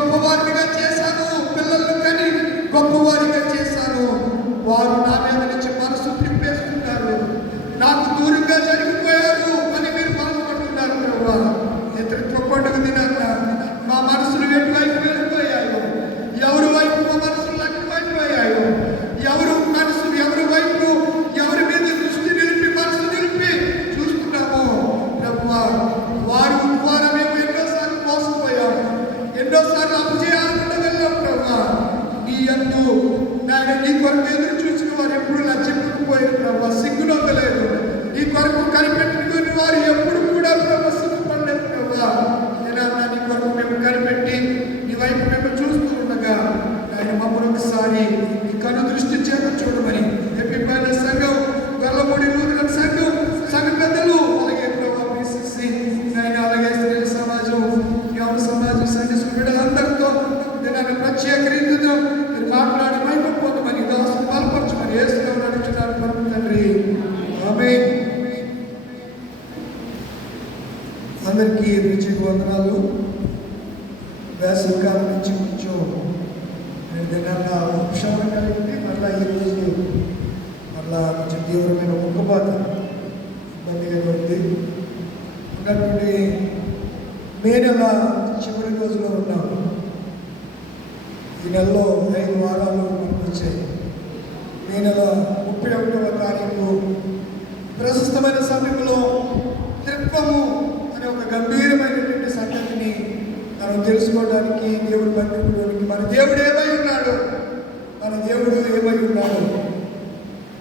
గొప్పవారిగా చేశాను, పిల్లలను కని గొప్పవారిగా చేశాను. వారు నా మీద నుంచి మనసు తిప్పేస్తున్నారు, నాకు దూరంగా జరిగిపోయారు అని మీరు బాధపడుతున్నారు. ప్రభువా, నేతృత్వ పండుగ దినాన మా మనసులు ఎటువైపు వెళ్ళిపోయాయో, ఎవరి వైపు మా మనసులు అటువైపోయాయో, ఎవరి వైపు ఎవరి మీద దృష్టి నిలిపి మనసు నిలిపి చూస్తున్నామో ప్రభువా, వారి ద్వారా మేము ఎన్నోసార్లు మోసపోయాము, ఎన్నోసార్లు అపజయాలను వెళ్ళాం. ప్రభువా, నీ యందు నాయన నీ కొరకు ఎదురు చూసిన వారు ఎప్పుడు లజ్జింపకపోయారు. ప్రభువా, సిగ్గునొందలేదు. నీ కొరకు కనిపెట్టుకుని వారు ఎప్పుడు కూడా ప్రభు సిగ్గుపడలేదు. ప్రభువా, ఏదన్నా నీ కొరకు మేము కనిపెట్టి నీ వైపు మేము చూస్తూ ఉండగా ఆయన మమ్మల్ని ఒకసారి నీ కను దృష్టి చేత చూడమని ఎప్పిపోయిన సంఘం, గొల్లమూడి నూతన సంఘ పెద్దలు, అలాగే ప్రభు పిసిసి ఆయన, అలాగే స్త్రీల సమాజం, యవన సమాజం, సంఘ బిడ్డలందరితో నేను ప్రత్యేక రీతిలో మీరు మాట్లాడి మైపు పొందమని, దాసులు బలపరచమని యేసునామములో అడుగుచున్నాను పరమ తండ్రి, ఆమేన్. అందరికీ రుచికి వందనాలు. వేసవికాలం నుంచి కొంచెం దినాల్లో ఉపశమనం కలిగింది. మళ్ళీ ఈరోజు మళ్ళా కొంచెం తీవ్రమైన ఉక్కుపాత ఇబ్బందిగా ఉంది. ఉన్నటువంటి మే నెల చివరి రోజులో ఉన్నాము. ఈ నెలలో 5 వారాలు వచ్చాయి. మే నెల 31వ తారీఖు ప్రశస్తమైన సమయంలో త్రిత్వము అనే ఒక గంభీరమైనటువంటి సంగతిని మనం తెలుసుకోవడానికి దేవుడి మందిరంలోనికి మన దేవుడు ఏమై ఉన్నాడు, మన దేవుడు ఏమై ఉన్నాడు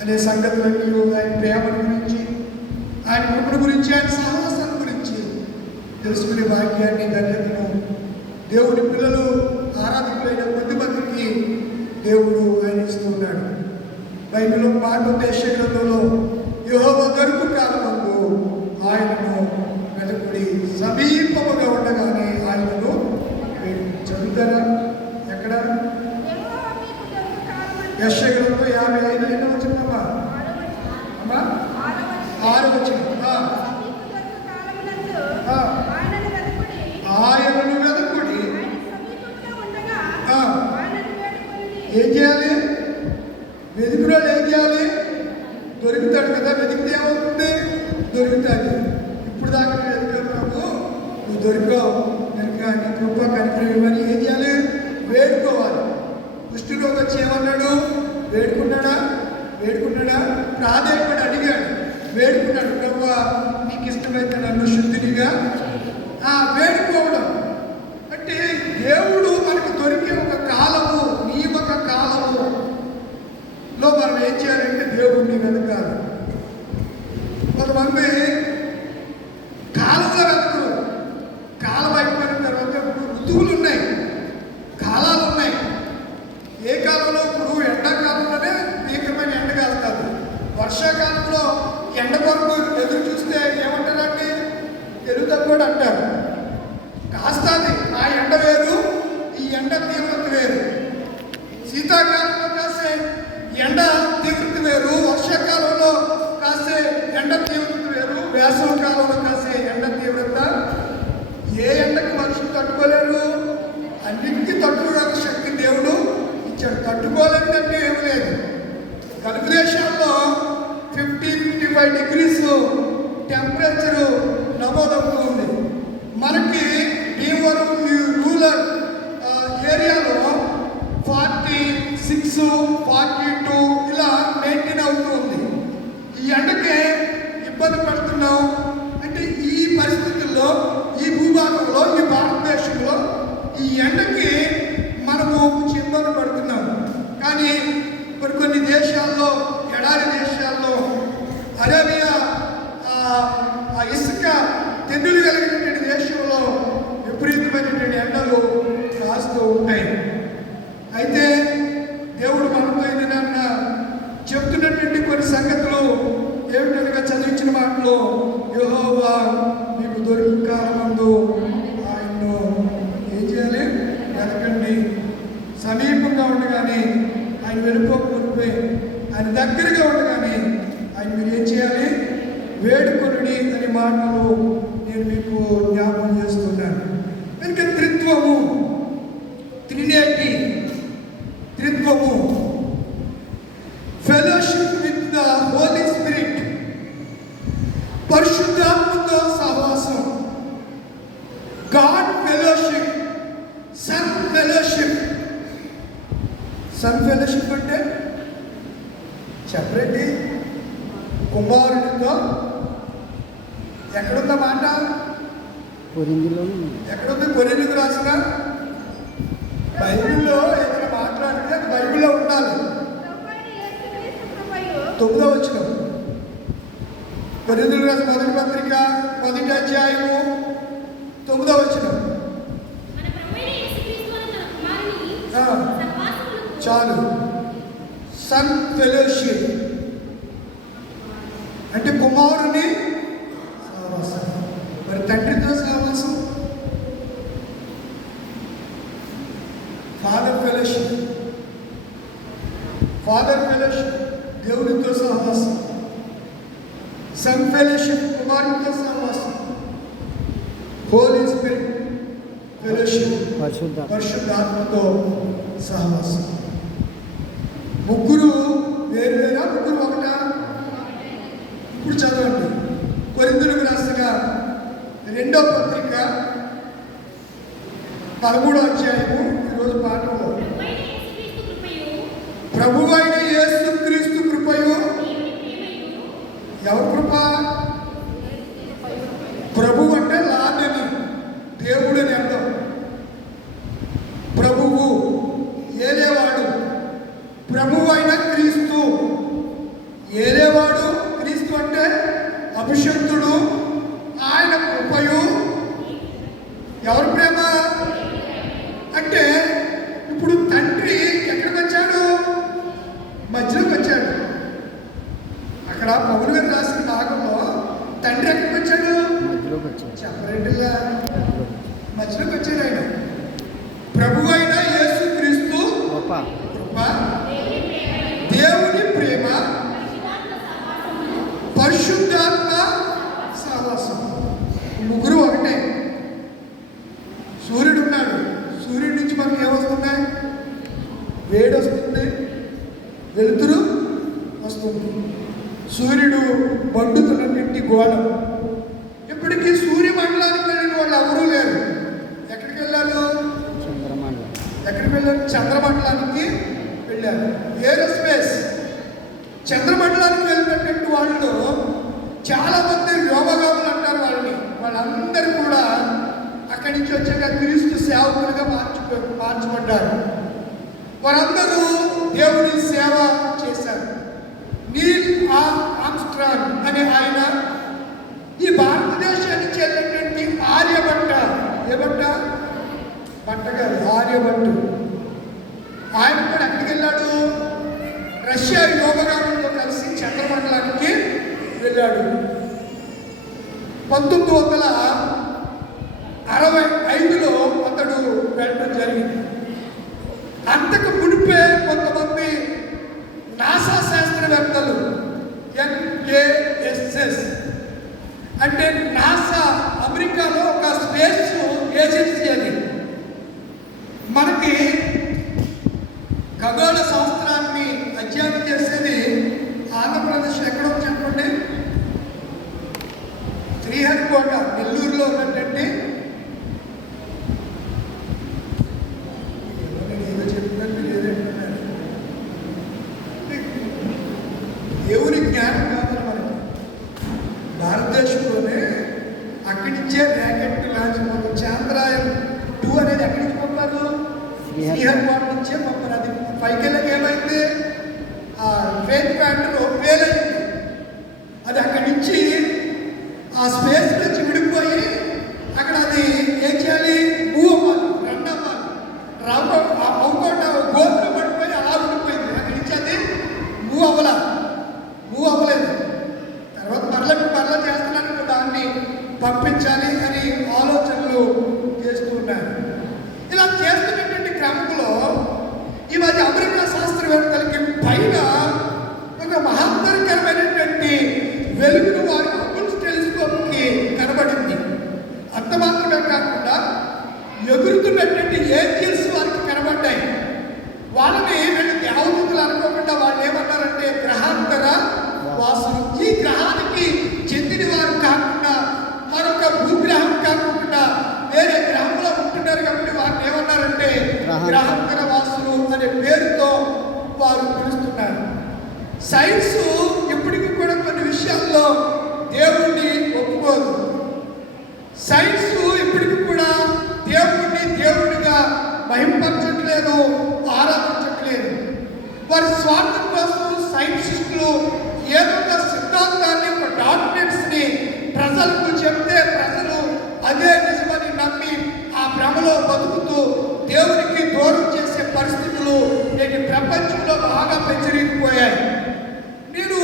అనే సంగతులన్నీ, ఆయన ప్రేమను గురించి, ఆయన కృపణ గురించి, ఆయన సాహసాన్ని గురించి తెలుసుకునే భాగ్యాన్ని, ధన్యతను దేవుడి పిల్లలు ఆరాధకులైన కొద్దిమందికి దేవుడు ఆయన ఇస్తూ ఉన్నాడు. బైబిల్లో భారతదేశ గ్రంథంలో యెహోవా దొరుకు కాలమందు ఆయనను వెలుగుడి, సమీపముగా ఉండగానే ఆయనను చదువుతారా? ఎక్కడ? యెషయా గ్రంథం 55 ఎన్నో వచనమా? అమ్మా 6వ వచనం. ఆయనను వెతుకుడి. ఏం చేయాలి? వెతుకురాడు ఏం చేయాలి? దొరుకుతాడు కదా. వెతికితే ఏమవుతుంది? దొరుకుతాడు. ఇప్పుడు దాకా వెతుకావు ప్రభు, నువ్వు దొరికావు కనుక నీ కృప కనికరమని ఏం చేయాలి? వేడుకోవాలి. కుష్ఠరోగి వచ్చి ఏమన్నాడు? వేడుకున్నాడా? ప్రాధేయపడి అడిగాడు, వేడుకున్నాడు. ప్రభువా, నీకు ఇష్టమైతే నన్ను శుద్ధినిగా వేడుకోవడం అంటే దేవుడు మనకు దొరికే ఒక కాలము, నియమక కాలములో మనం ఏం చేయాలంటే దేవుడిని వెతకాలి. కొంతమంది కాలంలో వెతకరు. కాలం అయిపోయిన తర్వాత ఋతువులు ఉన్నాయి, కాలాలు ఉన్నాయి. ఏ కాలంలో? ఇప్పుడు ఎండాకాలంలోనే భీకరమైన ఎండ కాస్తుంది. వర్షాకాలంలో ఎండ కొరకు ఎదురు చూస్తే ఏమంటారండి? తెలుగుతకు కూడా అంటారు. కాస్తుంది ఆ ఎండ వేరు, ఈ ఎండ తీవ్రత వేరు. శీతాకాలంలో కాసే ఎండ తీవ్రత వేరు, వర్షాకాలంలో కాసే ఎండ తీవ్రత వేరు, వేసవి కాలంలో కాసే ఎండ తీవ్రత. ఏ ఎండకు మనుషులు తట్టుకోలేరు, అన్నింటికీ తట్టుకోగల శక్తి దేవుడు ఇచ్చాడు. తట్టుకోలేదంటే ఏమి లేదు. గల్ఫ్ దేశాల్లో 50-55 degrees టెంపరేచరు నమోదవుతూ ఉంది. మనకి భీమవరం రూరల్ ఏరియాలో 46, 42 ఇలా మెయింటైన్ అవుతూ ఉంది. ఈ ఎండకే ఇబ్బంది పడుతున్నాం. అంటే ఈ పరిస్థితుల్లో, ఈ భూభాగంలో, ఈ భారతదేశంలో ఈ ఎండకి మనము ఇబ్బంది పడుతున్నాం. కానీ కొన్ని దేశాల్లో, ఎడారి దేశాల్లో, అరేబియా ఇసుక తెన్నులు కలిగినటువంటి దేశంలో విపరీతమైనటువంటి ఎండలు కాస్తూ ఉంటాయి. అయితే దేవుడు మనతో ఏదైనా చెప్తున్నటువంటి కొన్ని సంగతులు ఏమిటనగా చదివించిన మాటలో, యెహోవా మీకు దొరికి కాలమందు ఆయన్ను ఏం చేయాలి? వెతకండి. సమీపంగా ఉండగానే, ఆయన వెళ్ళిపోకపోతే, ఆయన దగ్గరగా ఉండగానే ఆయన మీరు ఏం చేయాలి? వేడుకొనుడి అనే మాటలు నేను మీకు జ్ఞాపకం చేస్తున్నాను. కనుక త్రిత్వము సన్ ఫెలోషిప్ అంటే చెప్పండి. కుమారుడితో ఎక్కడుందా మాట? ఎక్కడుంది? కొరింథీయులకు రాసిన బైబిల్లో ఏదైనా మాట్లాడితే అది బైబిల్లో ఉండాలి. 9వ వచనం, కొరింథీయులకు రాసిన మొదటి పత్రిక 1వ అధ్యాయము 9వ వచనం. చాలు. సన్ ఫెలోషిప్ అంటే కుమారుని సహవాసం. మరి తండ్రితో సహవాసం ఫాదర్ ఫెలోషిప్. ఫాదర్ ఫెలోషిప్ దేవునితో సహవాసం. సన్ ఫెలోషిప్ కుమారునితో సహవాసం. హోలీ స్పిరిట్ ఫెలోషిప్ పరిశుద్ధాత్మతో సహవాసం. ముగ్గురు వేరువేరా, ముగ్గురు ఒకటా? ఇప్పుడు చదవండి. కొరింథీయులకు రాసిన 2వ పత్రిక 13వ అధ్యాయము. ఈరోజు పాఠంలో ప్రభువైన యేసుక్రీస్తు కృపయు. ఎవరి కృప? ప్రభు అంటే లాదని, దేవుడు అని అర్థం. ప్రభువు ఏలేవాడు. ప్రభువు అయిన క్రీస్తు ఏలేవాడు. క్రీస్తు అంటే అభిషక్తుడు. ఆయన కృపయు. ఎవరి ప్రేమ అంటే ఇప్పుడు తండ్రి ఎక్కడికి వచ్చాడు? మధ్యలోకి వచ్చాడు. అక్కడ పౌలు గారు రాసిన భాగంలో తండ్రి ఎక్కడికి వచ్చాడు? చెప్పరేంటిలా మధ్యలోకి వచ్చాడు ఆయన. ప్రభు అయిన యేసుక్రీస్తు కృప, దేవుని ప్రేమ, పరిశుద్ధాత్మ సహవాసం. ముగ్గురు ఒకటే. సూర్యుడు ఉన్నాడు. సూర్యుడి నుంచి మనకి ఏమొస్తున్నాయి? వేడి వస్తుంది, వెలుతురు వస్తుంది. సూర్యుడు మండుతున్నటువంటి గోళం. ఇప్పటికీ సూర్యమండలానికి వెళ్ళిన వాళ్ళు ఎవరూ లేరు. ఎక్కడికి వెళ్ళారు? ఎక్కడికి వెళ్ళారు? చంద్రమండలానికి వెళ్ళారు. ఏరోస్పేస్. చంద్రమండలానికి వెళ్ళినటువంటి వాళ్ళు చాలామంది వ్యోమగాములు అంటారు వాళ్ళని. వాళ్ళందరూ కూడా అక్కడి నుంచి వచ్చాక క్రీస్తు సేవకులుగా మార్చబడ్డారు. వారందరూ దేవుని సేవ చేశారు. నీల్ ఆర్మ్స్ట్రాంగ్ అనే ఆయన ఈ భారతదేశానికి చెందినటువంటి ఆర్యభట్ట, భట్ట గారు, ఆర్యభట్టు, ఆయన కూడా ఎక్కడికి వెళ్ళాడు? రష్యా యోగగాములతో కలిసి చంద్రమండలానికి వెళ్ళాడు. 1965లో అతడు వెళ్ళడం జరిగింది. అంతకు మునిపే కొంతమంది నాసా శాస్త్రవేత్తలు, NASS అంటే నాసా, అమెరికాలో ఒక స్పేస్ ఏజెన్సీ అది. మనకి ఖగోళ శాస్త్రాన్ని అధ్యయనం చేసేది ఆంధ్రప్రదేశ్ ఎక్కడో చెప్పండి? శ్రీహరికోట, నెల్లూరులో ఉన్నటువంటి. ఏదో చెప్తున్నారు, లేదంటున్నారు. దేవుని జ్ఞానం కావాలి మనకి. భారతదేశంలోనే అక్కడి నుంచే ర్యాకెట్ లాంచ్ మొత్తం చంద్రయాన్-2 అనేది ఎక్కడి నుంచి పంపారు? శ్రీహరికోట నుంచే పంపారు. అది పైకి వెళ్ళక ఏమైంది? ఆ ఫెయిత్ ప్యాంటర్ ఫెయిల్ అయింది. అది అక్కడి నుంచి ఆ స్పేస్ నుంచి విడిపోయి అక్కడ అది ఏం చేయాలి? మూవ్ అవ్వాలి, రన్ అవ్వాలి. అవ్వకుండా గోతులు పడిపోయి అలా ఉండిపోయింది. అక్కడి నుంచి అది మూవ్ అవ్వలేదు. తర్వాత మరలా చేస్తున్నాను, దాన్ని పంపించాలి అని ఆలోచనలు చేస్తూ ఉన్నారు. ఇలా చేస్తున్నటువంటి క్రమంలో ఈ మధ్య అమెరికా శాస్త్రవేత్తలకి పైన ఒక మహత్తరకరమైనటువంటి వెలుగును వారి హబుల్ టెలిస్కోప్కి కనబడింది. అంత మాత్రమే కాకుండా ఎగురుతున్నటువంటి ఏంజల్స్ వారికి కనబడ్డాయి. వాళ్ళని వీళ్ళు దేవదూతలు అనుకోకుండా వాళ్ళు ఏమన్నారంటే గ్రహాంతర వాసులు. ఈ గ్రహానికి చెందిన వారు కాకుండా, మరొక భూగ్రహం కాకుండా వేరే గ్రహంలో ఉంటున్నారు కాబట్టి వారిని ఏమన్నారంటే గ్రహాంతర వాసులు అనే పేరుతో మహింపరచట్లేదు, ఆరాధించట్లేదు. వారి స్వార్థం కోసం సైంటిస్టులు ఏదో ఒక సిద్ధాంతాన్ని, ఒక డాక్యుమెంట్స్ని ప్రజలకు చెప్తే ప్రజలు అదే నిజమని నమ్మి ఆ భ్రమలో బతుకుతూ దేవునికి దూరం చేసే పరిస్థితులు నేటి ప్రపంచంలో బాగా పెంచరిగిపోయాయి. నేను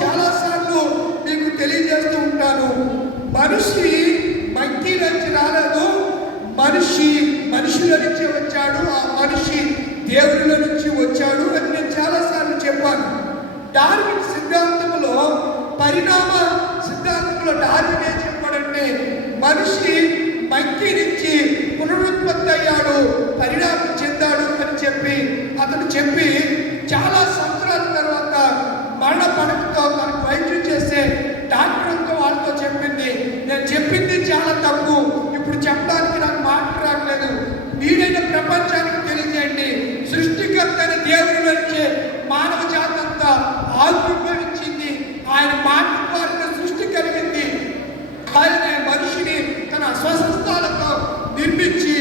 చాలాసార్లు మీకు తెలియజేస్తూ ఉంటాను, మనిషి మట్టి నుంచి రాలేదు, మనుషుల నుంచి వచ్చాడు, ఆ మనిషి దేవుడిలో నుంచి వచ్చాడు అని నేను చాలాసార్లు చెప్పాను. డార్విన్ సిద్ధాంతంలో, పరిణామ సిద్ధాంతంలో డార్విన్ ఏం చెప్పాడంటే మనిషి మట్టి నుంచి పునరుత్పత్తి అయ్యాడు, పరిణామం చెందాడు అని చెప్పి చాలా సంవత్సరాల తర్వాత మరణ పడకతో తనకు వైద్యం చేసే డాక్టర్తో వాళ్ళతో చెప్పింది, నేను చెప్పింది చాలా తప్పు, ఇప్పుడు చెప్పడానికి నాకు మాట రావట్లేదు, మీరైన ప్రపంచానికి తెలియజేయండి, సృష్టికర్త అయిన దేవుడి వచ్చే మానవ జాతి అంతా ఆవిర్భవించింది, ఆయన మాట ద్వారా సృష్టి కలిగింది, ఆయన మనిషిని తన స్వస్థలతో నిర్మించి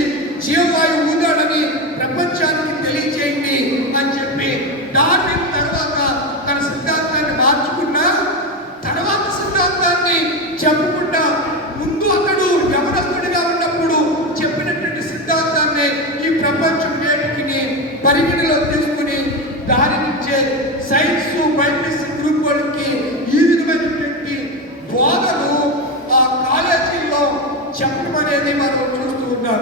జీవవాయువు ఊదాడని ప్రపంచానికి తెలియజేయండి అని చెప్పి డార్విన్ తర్వాత తన సిద్ధాంతాన్ని మార్చుకున్న తర్వాత సిద్ధాంతాన్ని చెప్పకుండా ముందు అతడు యవనస్తుడిగా ఉన్నప్పుడు చెప్పినటువంటి సిద్ధాంతాన్ని ఈ ప్రపంచం వేటికి పరిగణలో తీసుకుని దాని నుంచే సైన్స్ బైపీసీ గ్రూప్ వాళ్ళకి ఈ విధమైనటువంటి బోధలు ఆ కాలేజీల్లో చెప్పడం అనేది మనం చూస్తూ ఉన్నాం.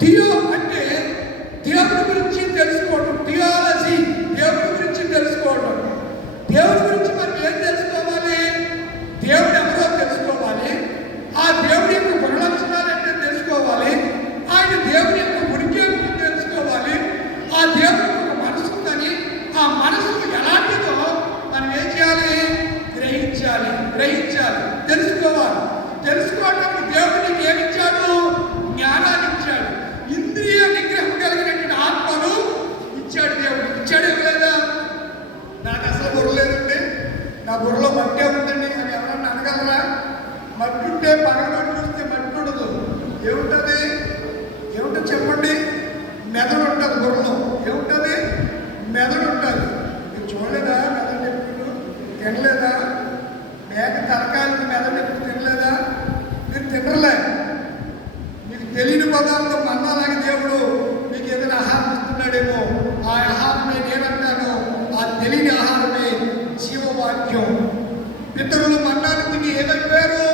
థియో అంటే దేవుడి గురించి తెలుసుకోవడం, థియాలజీ దేవుడి గురించి తెలుసుకోవడం. దేవుడి గురించి మనం ఏం తెలుసుకోవాలి? దేవుడు ఎవరో తెలుసుకోవాలి, ఆ దేవుడి యొక్క గుణలక్షణాలు ఏంటో తెలుసుకోవాలి, ఆయన దేవుడి యొక్క ఉనికి ఏంటో తెలుసుకోవాలి, ఆ దేవుడి యొక్క మనసు ఉందని ఆ మనసు ఎలాంటిదో మనం ఏం చేయాలి? గ్రహించాలి, తెలుసుకోవాలి. తెలుసుకోవడానికి దేవుడు నీకు ఏమిచ్చాడు? జ్ఞానాన్ని ఇచ్చాడు, ఇంద్రియ నిగ్రహం కలిగినటువంటి ఆత్మను ఇచ్చాడు దేవుడు. ఇచ్చాడు లేదా? నాకు అసలు బుర్ర లేదండి, నా బుర్రలో మట్టే ఉందండి అని ఎవరన్నా అనగలరా? మట్టి ఉంటే పగలబడి చూస్తే మట్టి ఉండదు, ఏముంటుంది చెప్పండి? మెదడు ఉంటుంది బుర్రలో, ఏముంటుంది? మెదడు ఉంటుంది. మీరు చూడలేదా మెదడు ఎప్పుడు? తినలేదా? మేక తలకాయలకు మెదడు ఎప్పుడు తినలేదా? మీరు తినలే. మీకు తెలియని పదార్థం మన్నాలాగే దేవుడు మీకు ఏదైనా ఆహారం ఇస్తున్నాడేమో, ఆ ఆహారమే నేనంటాను, ఆ తెలియని ఆహారమే జీవవాక్యం. పితరులు మన్నాను తిని ఏమైపోయారు?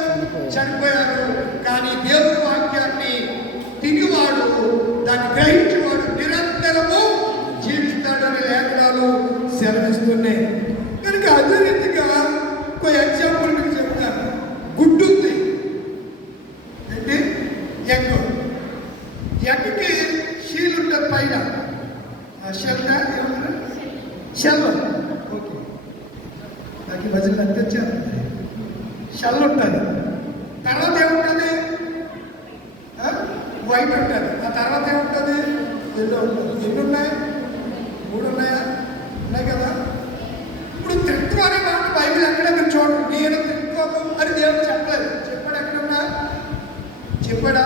చనిపోయారు. కానీ దేవుడి వాక్యాన్ని తినివాడు, దాన్ని గ్రహించేవాడు నిరంతరము జీవిస్తాడని లేఖనాలు సెలవిస్తున్నాయి. కనుక అదే రీతిగా ఒక ఎగ్జాంపుల్ మీకు చెప్తాను. గుడ్డు ఉంది, ఏంటి? ఎగ్కి షీల్ ఉంటుంది పైన, షెల్. ఓకే, నాకు ఈ మధ్యలో అందించారు. షెల్ ఉంటుంది, తర్వాత ఏముంటుంది? వైట్ ఉంటుంది, ఆ తర్వాత ఏముంటుంది? ఎల్లో ఉంటుంది. ఎన్ని ఉన్నాయి? 3 ఉన్నాయా? ఉన్నాయి కదా. ఇప్పుడు త్రిత్వం అనే మాట బైబిల్ ఎక్కడ మీరు చూడండి. నేను త్రిత్వము అని దేవుడు చెప్పలేదు. చెప్పాడు? ఎక్కడున్నా చెప్పాడా?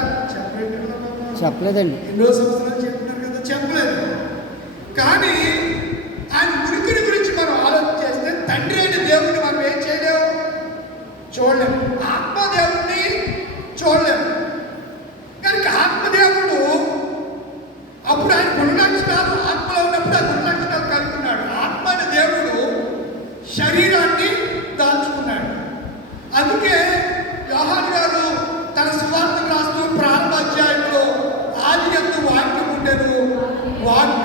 చెప్పలేదండి. ఎన్నో సంవత్సరాలు చెప్తున్నారు కదా, చెప్పలేదు. కానీ ఆయన ఉనికిని గురించి మనం ఆలోచన చేస్తే తండ్రి అయిన దేవుడిని మనం ఏం చేయలేము, చూడలేము. ఆత్మదేవుడిని చూడలేము. కనుక ఆత్మదేవుడు అప్పుడు ఆయన గుణలక్షణాలు ఆత్మలో ఉన్నప్పుడు ఆ గుణలక్షణాలు కలుపుకున్నాడు. ఆత్మ అనే దేవుడు శరీరాన్ని దాల్చుకున్నాడు. అందుకే యోహాను గారు తన సువార్తను రాస్తూ ప్రారంభ అధ్యాయంలో ఆదియందు వాక్యం ఉండెను, వాక్యం